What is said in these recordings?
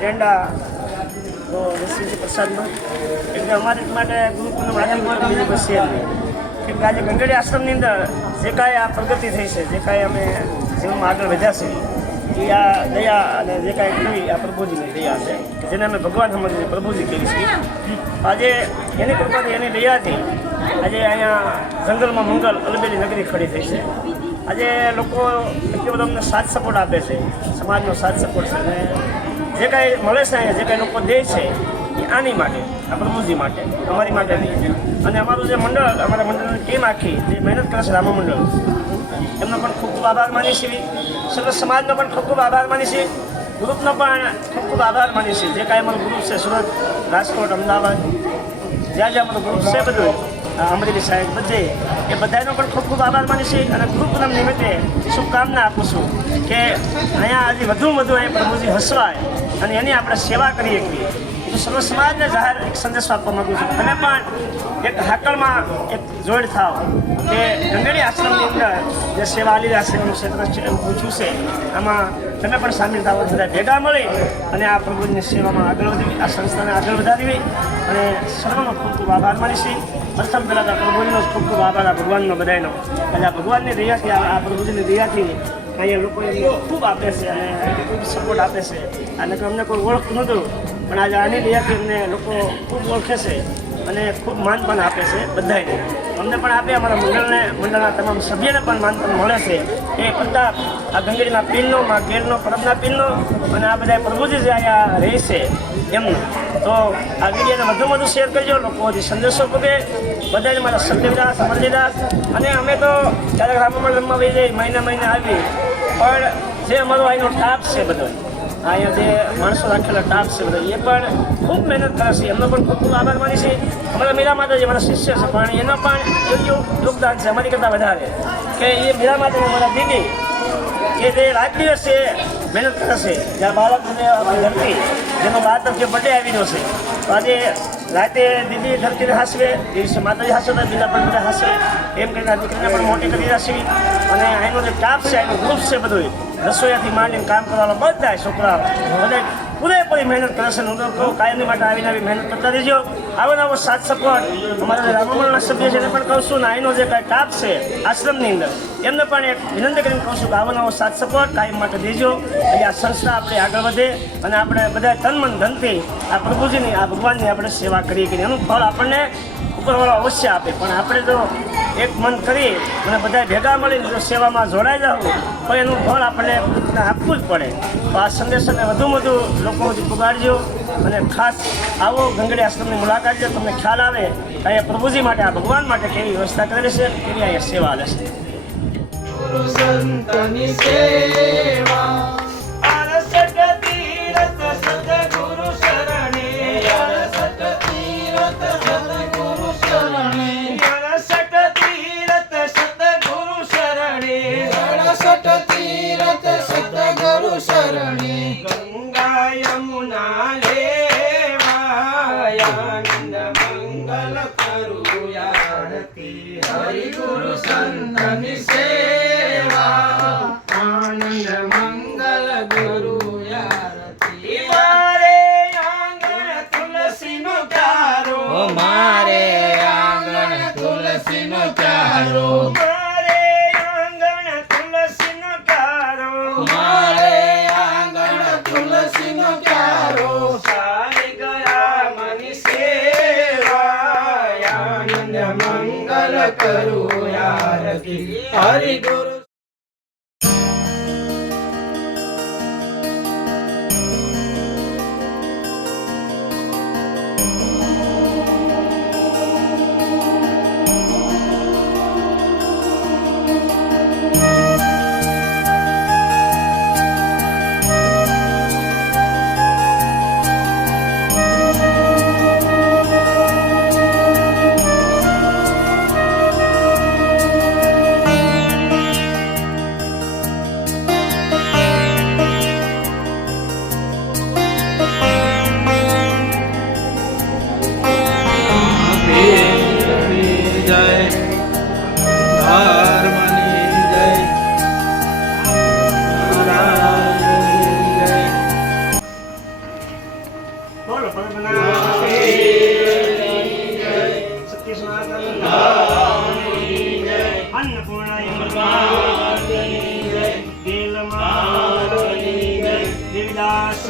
ઝંડા તો રસીજી પ્રસાદમાં એટલે અમારી માટે ગુરુકુળનું વાતાવરણ બીજું બસ છે કેમ કે આજે ગંગડી આશ્રમની અંદર જે કાંઈ આ પ્રગતિ થઈ છે, જે કાંઈ અમે જીવનમાં આગળ વધ્યા છે એ આ દયા અને જે કાંઈ કેવી આ પ્રભુજીની દયા છે કે જેને અમે ભગવાન સમજીને પ્રભુજી કહીએ છીએ. આજે એની કૃપાથી એની દયાથી આજે અહીંયા જંગલમાં મંગલ અલબેલી નગરી ખડી થઈ છે. આજે લોકો એટલો બધો અમને સાથ સપોર્ટ આપે છે, સમાજનો સાથ સપોર્ટ છે અને જે કાંઈ મળે છે અહીંયા જે કાંઈ લોકો દે છે એ આની માટે, આ પ્રભુજી માટે, અમારી માટે નહીં. અને અમારું જે મંડળ, અમારા મંડળની ટીમ આખી જે મહેનત કરે છે રામા મંડળ, એમનો પણ ખૂબ ખૂબ આભાર માની છીએ. સર્વ સમાજનો પણ ખૂબ ખૂબ આભાર માની છીએ. ગ્રુપનો પણ ખૂબ ખૂબ આભાર માની છીએ. જે કાંઈ અમારું ગ્રુપ છે સુરત, રાજકોટ, અમદાવાદ, જ્યાં જ્યાં અમારું ગ્રુપ છે બધું, અમરેલી સાહેબ બધે, એ બધાનો પણ ખૂબ ખૂબ આભાર માની છીએ. અને ગ્રુપના નિમિત્તે શુભકામના આપું છું કે અહીંયા હજી વધુમાં વધુ અહીંયા પ્રભુજી હસવાય અને એની આપણે સેવા કરીએ છીએ. તો સર્વ સમાજને જાહેર એક સંદેશો આપવા માગું છું. તમે પણ એક હાકલમાં એક જોડ થાવ કે ગંગડી આશ્રમની અંદર જે સેવા આલી આશ્રમનું ક્ષેત્ર પૂછ્યું છે આમાં તમે પણ સામેલ થાવ, બધા ભેગા મળી અને આ પ્રભુની સેવામાં આગળ વધવી, આ સંસ્થાને આગળ વધારવી. અને સર્વનો ખૂબ ખૂબ આભાર માની છીએ. પ્રથમ પહેલાં તો પ્રભુજીનો ખૂબ ખૂબ આભાર આ ભગવાનનો બધાનો. એટલે આ ભગવાનની દયાથી, આ પ્રભુજીની દયાથી અહીંયા લોકો એમને ખૂબ આપે છે અને ખૂબ સપોર્ટ આપે છે. અને અમને કોઈ ઓળખતું નહોતું પણ આજે આની દયાથી અમને લોકો ખૂબ ઓળખે છે અને ખૂબ માન પણ આપે છે બધાને. અમને પણ આપે, અમારા મંડળના તમામ સભ્યને પણ માન પણ મળે છે. એ બધા આ ગંગડીના પીરનો, મા ગેરનો, પરબના પીરનો અને આ બધા પ્રભુજી જે અહીંયા રહે છે એમનો. તો આ વિડીયોને વધુમાં વધુ શેર કરજો, લોકો હજી સંદેશો પગે બધાને. મારા સત્યવિદાસ, અમરજીદાસ અને અમે તો ક્યારેક રામમંડળ રમવા વહી જઈએ, મહિને આવી, પણ જે અમારો અહીંનો ટાપ છે બધો, અહીંયા જે માણસો રાખેલા ટાપ છે બધા, એ પણ ખૂબ મહેનત કરે છે. એમનો પણ ખૂબ ખૂબ આભાર માની છે. અમારા મીરા માતાજી મારા શિષ્ય છે પણ એનો પણ યોગ્ય યોગદાન છે અમારી કરતાં વધારે. કે એ મીરા માતાજી અમારા દીદી એ જે રાત દિવસે મહેનત કરે છે. જ્યાં બાળકને ધરતી જેનો 12 તારીખે બર્થડે આવી રહ્યો છે, તો આજે રાતે દીદી ધરતીને હાસવે, દિવસે માતાજી હાસવે, બીજા પણ બધા હાસવે, એમ કરીને આ દીકરીને પણ મોટી કરી રહ્યા છે. અને અહીંનો જે ટાપ છે, અહીંનો ગ્રુપ છે બધું, રસોઈયાથી માંડીને કામ કરવાના બધા છોકરા બધા પૂરેપૂરી મહેનત કરે છે. હું તો કહું કાયમની માટે આવીને આવી મહેનત કરતા રહેજો. આવો નવો સાથ સપોર્ટ અમારા રામમંડળના સભ્ય છે એને પણ કહું છું ને અહીંનો જે કાંઈ ટાપ છે આશ્રમની અંદર એમને પણ એક વિનંતી કરીને કહું છું કે આવો નવો સાથ સપોર્ટ કાયમ માટે દેજો. એટલે આ સંસ્થા આપણે આગળ વધે અને આપણે બધા તન મન ધનથી આ પ્રભુજીની, આ ભગવાનની આપણે સેવા કરીએ કે એનું ફળ આપણને ઉપરવાળો અવશ્ય આપે. પણ આપણે જો એક મન કરી અને બધા ભેગા મળીને જો સેવામાં જોડાઈ જાવ તો એનું ફળ આપણને આપવું જ પડે. તો આ સંદેશને વધુમાં વધુ લોકો સુધી પુગાડજો અને ખાસ આવો ગંગડી આશ્રમની મુલાકાત લો. તમને ખ્યાલ આવે કે અહીંયા પ્રભુજી માટે, આ ભગવાન માટે કેવી વ્યવસ્થા કરેલી છે, કેવી અહીંયા સેવા હાલે છે. ગંગા યમુના લેવાયાનંદ મંગલ કરું આરતી, હરિ ગુરુ સંતની સેવા, આનંદ મંગલ ગુરુ આરતી. મારે આંગણ તુલસીનો ચારો, મારે આંગણ તુલસીનો ચારો, મારે આંગણ તુલસીનો ચારો, મારે આંગણ તુલસીનો ચારો. સારી ગયા મની સેવા, આનંદ મંગલ કરું આરતી, હરિ ગુરુ.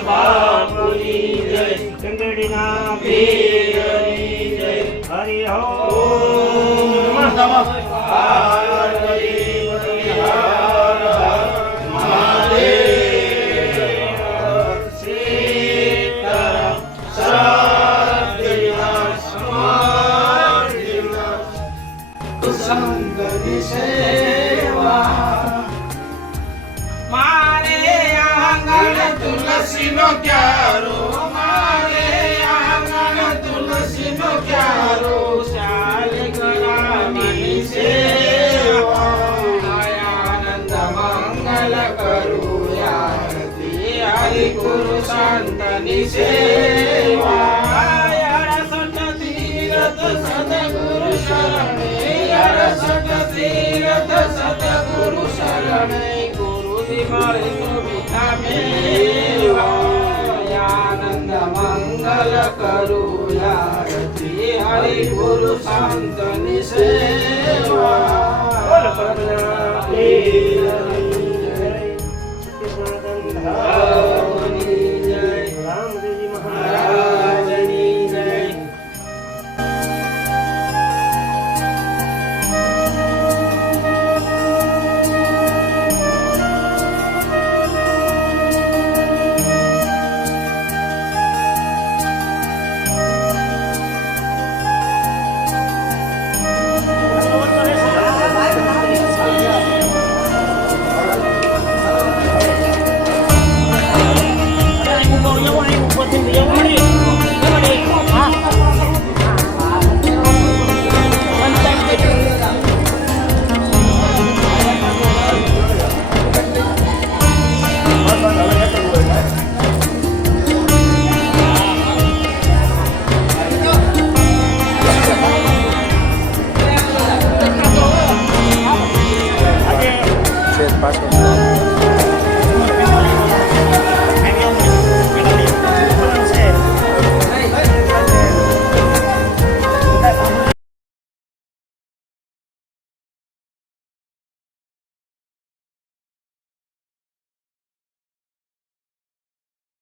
બાપુની જય ગંગડીના પીરની જય હરિ હો ઓમ નમઃ પાર્વતી હર હર મહાદેવ સીતારામ સદવિનાશ સમાધિનાશ સંતની સેવા મારે આંગણ તુલસીનો ક્યારો મારે આંગણ તુલસીનો ક્યારો શાલિગ્રામની સેવા આનંદ મંગલ કરું આરતી હરિ ગુરુ સંતની સેવા અડસઠ તીરથ સદગુરુ શરણે અડસઠ તીરથ સદગુરુ શરણે મારે આનંદ મંગલ કરું આરતી હરિ ગુરુ સંતની સેવા બોલ પરમના